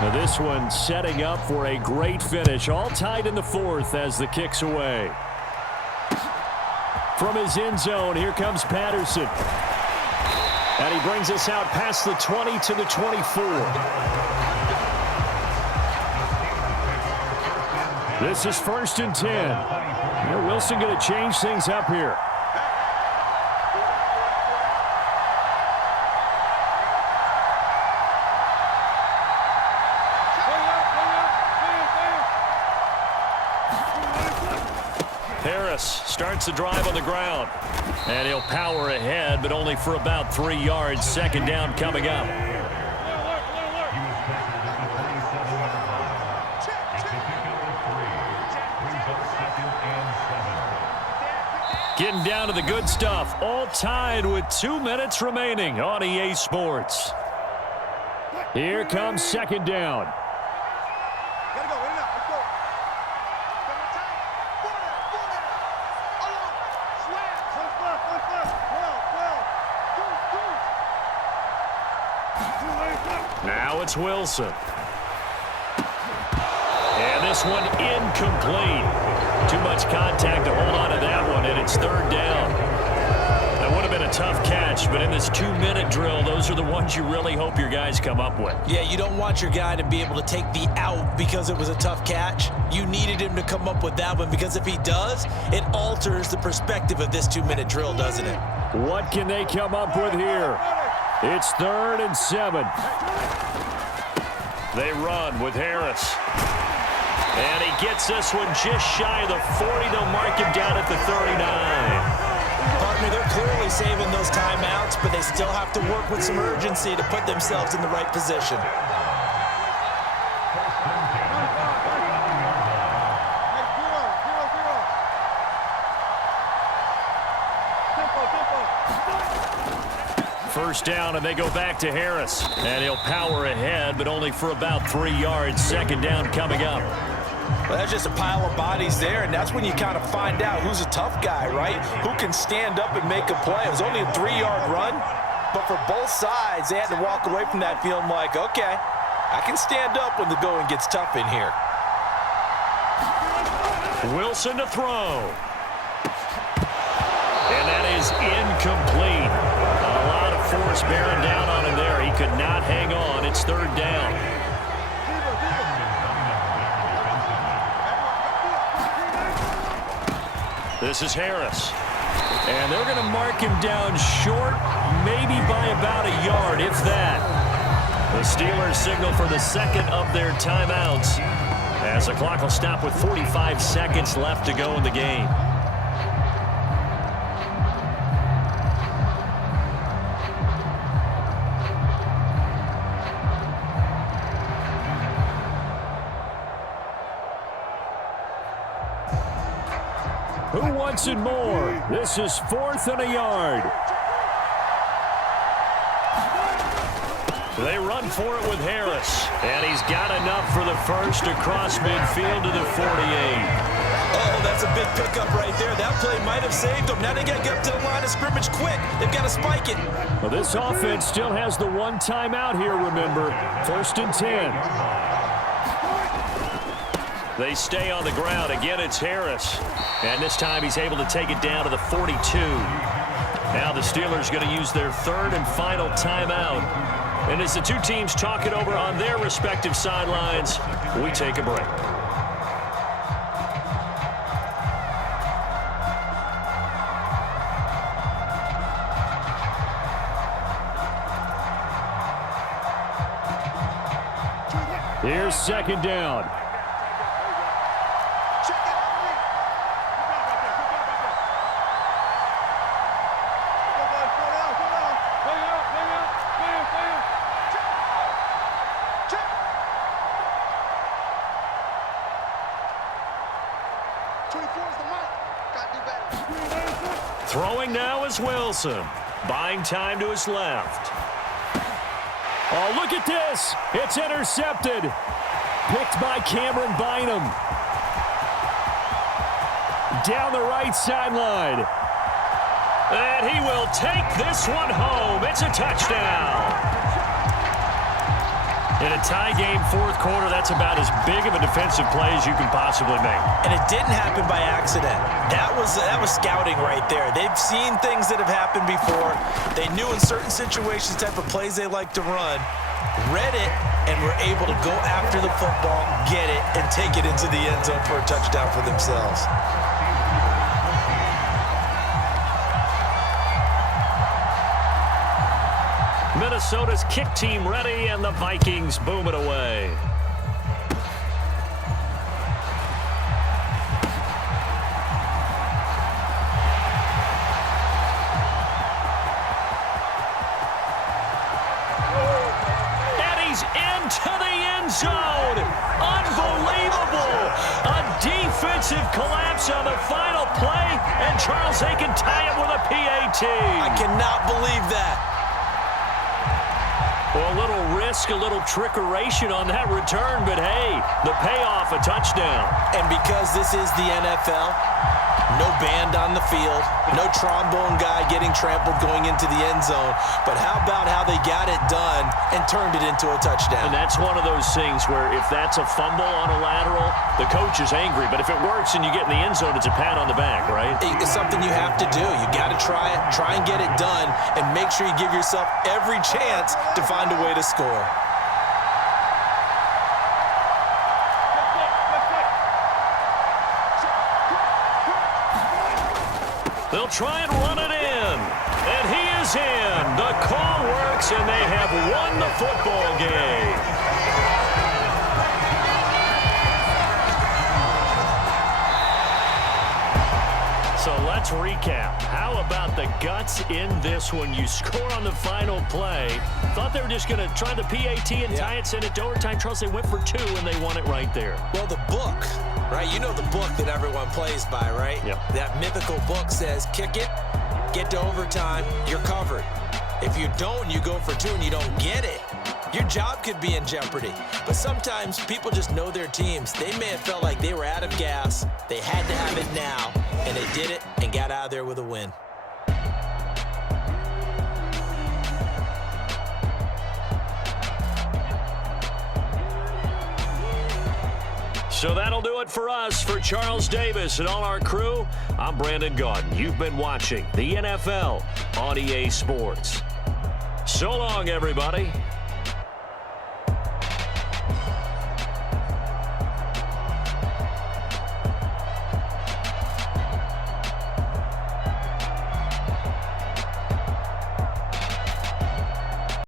Now this one setting up for a great finish. All tied in the fourth as the kick's away. From his end zone, here comes Patterson. And he brings us out past the 20 to the 24. This is 1st and 10. Now Wilson going to change things up here. Starts the drive on the ground. And he'll power ahead, but only for about 3 yards. 2nd down coming up. Getting down to the good stuff. All tied with 2 minutes remaining on EA Sports. Here comes 2nd down. Now it's Wilson. And this one incomplete. Too much contact to hold on to that one, and it's 3rd down. That would have been a tough catch, but in this 2-minute drill, those are the ones you really hope your guys come up with. Yeah, you don't want your guy to be able to take the out because it was a tough catch. You needed him to come up with that one, because if he does, it alters the perspective of this 2-minute drill, doesn't it? What can they come up with here? It's 3rd and 7. They run with Harris. And he gets this one just shy of the 40. They'll mark him down at the 39. Partner, they're clearly saving those timeouts, but they still have to work with some urgency to put themselves in the right position. First down, and they go back to Harris. And he'll power ahead, but only for about 3 yards. 2nd down coming up. Well, that's just a pile of bodies there, and that's when you kind of find out who's a tough guy, right? Who can stand up and make a play. It was only a 3-yard run, but for both sides, they had to walk away from that feeling like, okay, I can stand up when the going gets tough in here. Wilson to throw. And that is incomplete. A lot of force bearing down on him there. He could not hang on. It's 3rd down. This is Harris. And they're going to mark him down short, maybe by about a yard, if that. The Steelers signal for the 2nd of their timeouts, as the clock will stop with 45 seconds left to go in the game. Who wants it more? This is 4th and a yard. They run for it with Harris. And he's got enough for the first across midfield to the 48. Oh, that's a big pickup right there. That play might have saved them. Now they got to get up to the line of scrimmage quick. They've got to spike it. Well, this offense still has the one timeout here, remember. 1st and 10. They stay on the ground. Again, it's Harris. And this time he's able to take it down to the 42. Now the Steelers going to use their 3rd and final timeout. And as the two teams talk it over on their respective sidelines, we take a break. Here's 2nd down. Throwing now is Wilson. Buying time to his left. Oh, look at this. It's intercepted. Picked by Cameron Bynum. Down the right sideline. And he will take this one home. It's a touchdown. In a tie game fourth quarter, that's about as big of a defensive play as you can possibly make. And it didn't happen by accident. That was scouting right there. They've seen things that have happened before. They knew in certain situations the type of plays they like to run, read it, and were able to go after the football, get it, and take it into the end zone for a touchdown for themselves. Minnesota's kick team ready, and the Vikings boom it away. And he's into the end zone. Unbelievable. A defensive collapse on the final play, and Charles, they can tie it with a PAT. I cannot believe that. Well, a little risk, a little trickeration on that return, but hey, the payoff, a touchdown. And because this is the NFL, no band on the field, no trombone guy getting trampled going into the end zone, but how about how they got it done and turned it into a touchdown? And that's one of those things where if that's a fumble on a lateral, the coach is angry, but if it works and you get in the end zone, it's a pat on the back, right? It's something you have to do. You got to try it, try and get it done, and make sure you give yourself every chance to find a way to score. They'll try and run it in, and he is in. The call works, and they have won the football game. So let's recap. How about the guts in this one? You score on the final play. Thought they were just going to try the PAT and tie it, send it to overtime. Charles, they went for two, and they won it right there. Well, the book, right? You know the book that everyone plays by, right? Yep. That mythical book says, kick it, get to overtime, you're covered. If you don't, you go for two and you don't get it, your job could be in jeopardy. But sometimes people just know their teams. They may have felt like they were out of gas. They had to have it now, and they did it and got out of there with a win. So that'll do it for us. For Charles Davis and all our crew, I'm Brandon Gaudin. You've been watching the NFL on EA Sports. So long, everybody.